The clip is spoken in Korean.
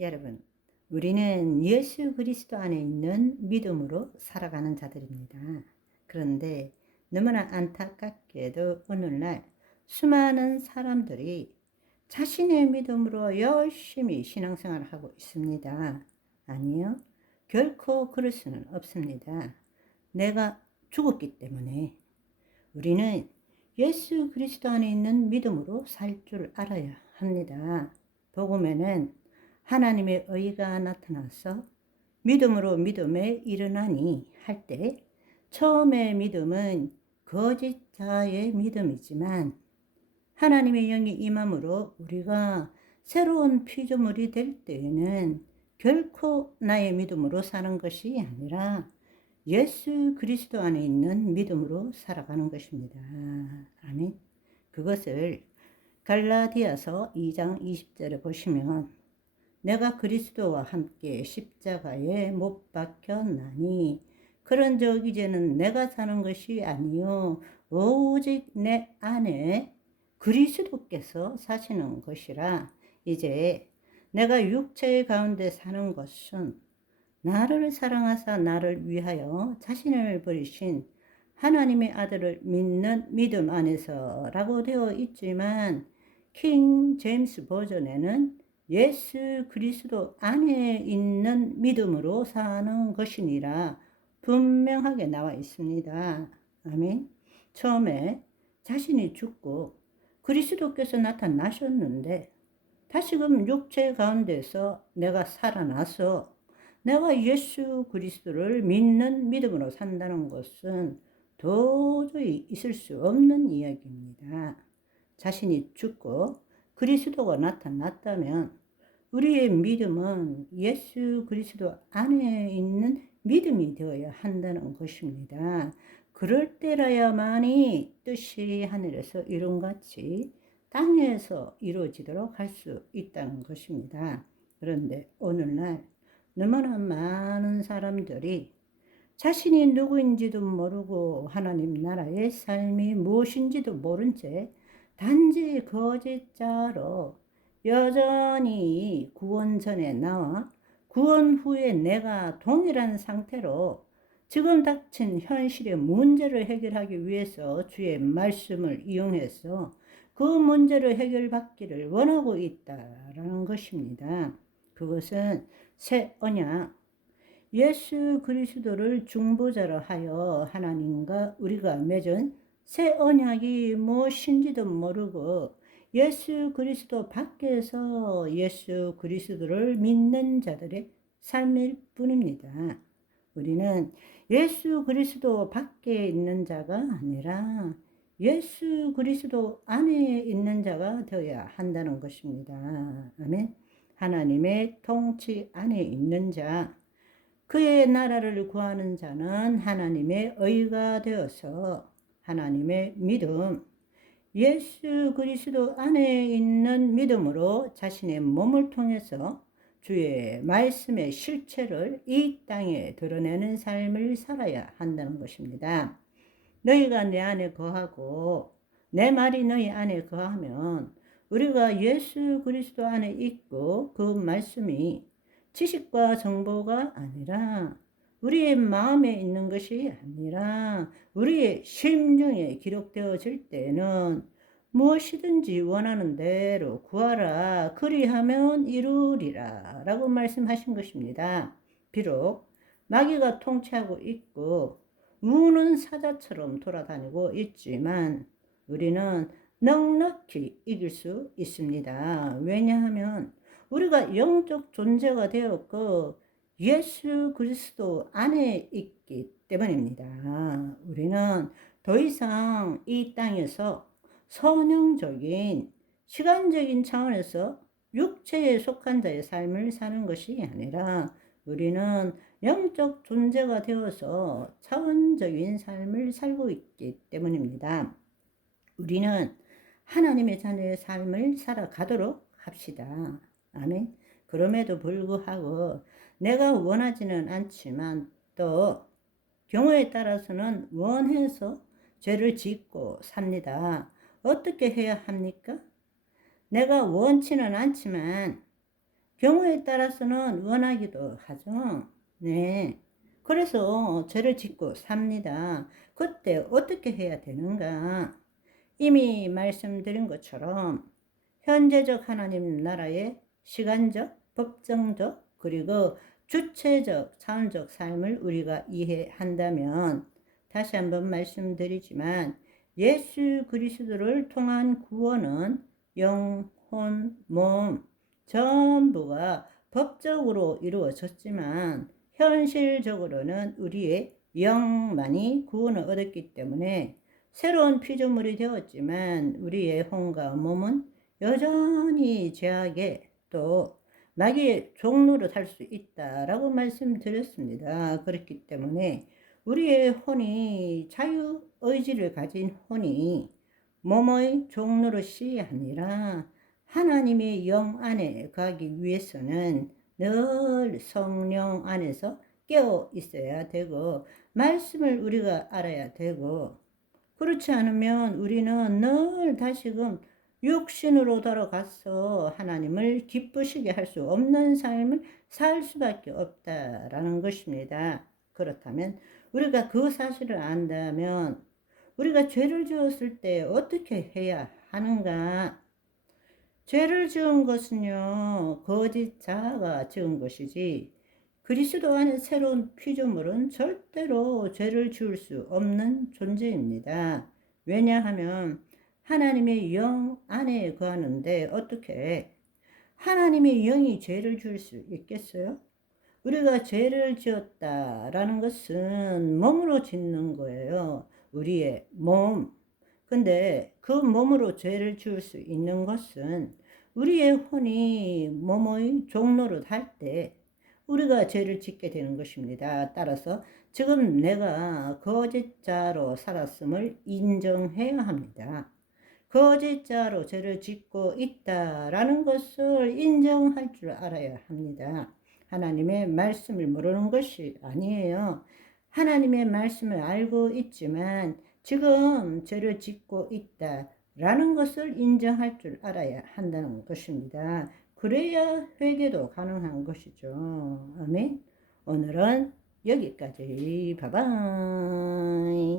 여러분, 우리는 예수 그리스도 안에 있는 믿음으로 살아가는 자들입니다. 그런데 너무나 안타깝게도 오늘날 수많은 사람들이 자신의 믿음으로 열심히 신앙생활을 하고 있습니다. 아니요, 결코 그럴 수는 없습니다. 내가 죽었기 때문에 우리는 예수 그리스도 안에 있는 믿음으로 살 줄 알아야 합니다. 복음에는 하나님의 의가 나타나서 믿음으로 믿음에 일어나니 할 때 처음의 믿음은 거짓자의 믿음이지만 하나님의 영이 임함으로 우리가 새로운 피조물이 될 때에는 결코 나의 믿음으로 사는 것이 아니라 예수 그리스도 안에 있는 믿음으로 살아가는 것입니다. 아멘. 그것을 갈라디아서 2장 20절에 보시면 내가 그리스도와 함께 십자가에 못 박혔나니 그런즉 이제는 내가 사는 것이 아니요 오직 내 안에 그리스도께서 사시는 것이라. 이제 내가 육체 가운데 사는 것은 나를 사랑하사 나를 위하여 자신을 버리신 하나님의 아들을 믿는 믿음 안에서라고 되어 있지만 킹 제임스 버전에는 예수 그리스도 안에 있는 믿음으로 사는 것이니라 분명하게 나와 있습니다. 아멘. 처음에 자신이 죽고 그리스도께서 나타나셨는데 다시금 육체 가운데서 내가 살아나서 내가 예수 그리스도를 믿는 믿음으로 산다는 것은 도저히 있을 수 없는 이야기입니다. 자신이 죽고 그리스도가 나타났다면 우리의 믿음은 예수 그리스도 안에 있는 믿음이 되어야 한다는 것입니다. 그럴 때라야만이 뜻이 하늘에서 이룬같이 땅에서 이루어지도록 할 수 있다는 것입니다. 그런데 오늘날 너무나 많은 사람들이 자신이 누구인지도 모르고 하나님 나라의 삶이 무엇인지도 모른 채 단지 거짓자로 여전히 구원 전에 나와 구원 후에 내가 동일한 상태로 지금 닥친 현실의 문제를 해결하기 위해서 주의 말씀을 이용해서 그 문제를 해결받기를 원하고 있다라는 것입니다. 그것은 새 언약, 예수 그리스도를 중보자로 하여 하나님과 우리가 맺은 새 언약이 무엇인지도 모르고 예수 그리스도 밖에서 예수 그리스도를 믿는 자들의 삶일 뿐입니다. 우리는 예수 그리스도 밖에 있는 자가 아니라 예수 그리스도 안에 있는 자가 되어야 한다는 것입니다. 아멘. 하나님의 통치 안에 있는 자, 그의 나라를 구하는 자는 하나님의 의가 되어서 하나님의 믿음, 예수 그리스도 안에 있는 믿음으로 자신의 몸을 통해서 주의 말씀의 실체를 이 땅에 드러내는 삶을 살아야 한다는 것입니다. 너희가 내 안에 거하고 내 말이 너희 안에 거하면 우리가 예수 그리스도 안에 있고 그 말씀이 지식과 정보가 아니라 우리의 마음에 있는 것이 아니라 우리의 심중에 기록되어질 때는 무엇이든지 원하는 대로 구하라 그리하면 이루리라 라고 말씀하신 것입니다. 비록 마귀가 통치하고 있고 우는 사자처럼 돌아다니고 있지만 우리는 넉넉히 이길 수 있습니다. 왜냐하면 우리가 영적 존재가 되었고 예수 그리스도 안에 있기 때문입니다. 우리는 더 이상 이 땅에서 선형적인 시간적인 차원에서 육체에 속한 자의 삶을 사는 것이 아니라 우리는 영적 존재가 되어서 차원적인 삶을 살고 있기 때문입니다. 우리는 하나님의 자녀의 삶을 살아가도록 합시다. 아멘. 그럼에도 불구하고 내가 원하지는 않지만 또 경우에 따라서는 원해서 죄를 짓고 삽니다. 어떻게 해야 합니까? 내가 원치는 않지만 경우에 따라서는 원하기도 하죠. 네. 그래서 죄를 짓고 삽니다. 그때 어떻게 해야 되는가? 이미 말씀드린 것처럼 현재적 하나님 나라의 시간적, 법정적, 그리고 주체적, 차원적 삶을 우리가 이해한다면, 다시 한번 말씀드리지만 예수 그리스도를 통한 구원은 영, 혼, 몸 전부가 법적으로 이루어졌지만 현실적으로는 우리의 영만이 구원을 얻었기 때문에 새로운 피조물이 되었지만 우리의 혼과 몸은 여전히 죄악의 또 마귀의 종로로 살 수 있다라고 말씀드렸습니다. 그렇기 때문에 우리의 혼이 자유의지를 가진 혼이 몸의 종로릇이 아니라 하나님의 영 안에 가기 위해서는 늘 성령 안에서 깨어 있어야 되고 말씀을 우리가 알아야 되고, 그렇지 않으면 우리는 늘 다시금 육신으로 돌아가서 하나님을 기쁘시게 할 수 없는 삶을 살 수밖에 없다라는 것입니다. 그렇다면 우리가 그 사실을 안다면 우리가 죄를 지었을 때 어떻게 해야 하는가? 죄를 지은 것은요, 거짓 자아가 지은 것이지 그리스도 안에 새로운 피조물은 절대로 죄를 지을 수 없는 존재입니다. 왜냐하면 하나님의 영 안에 거하는데 어떻게 하나님의 영이 죄를 지을 수 있겠어요? 우리가 죄를 지었다라는 것은 몸으로 짓는 거예요. 우리의 몸. 근데 그 몸으로 죄를 지을 수 있는 것은 우리의 혼이 몸의 종노릇 할 때 우리가 죄를 짓게 되는 것입니다. 따라서 지금 내가 거짓자로 살았음을 인정해야 합니다. 거짓자로 죄를 짓고 있다라는 것을 인정할 줄 알아야 합니다. 하나님의 말씀을 모르는 것이 아니에요. 하나님의 말씀을 알고 있지만 지금 죄를 짓고 있다라는 것을 인정할 줄 알아야 한다는 것입니다. 그래야 회개도 가능한 것이죠. 아멘. 오늘은 여기까지. 바이바이.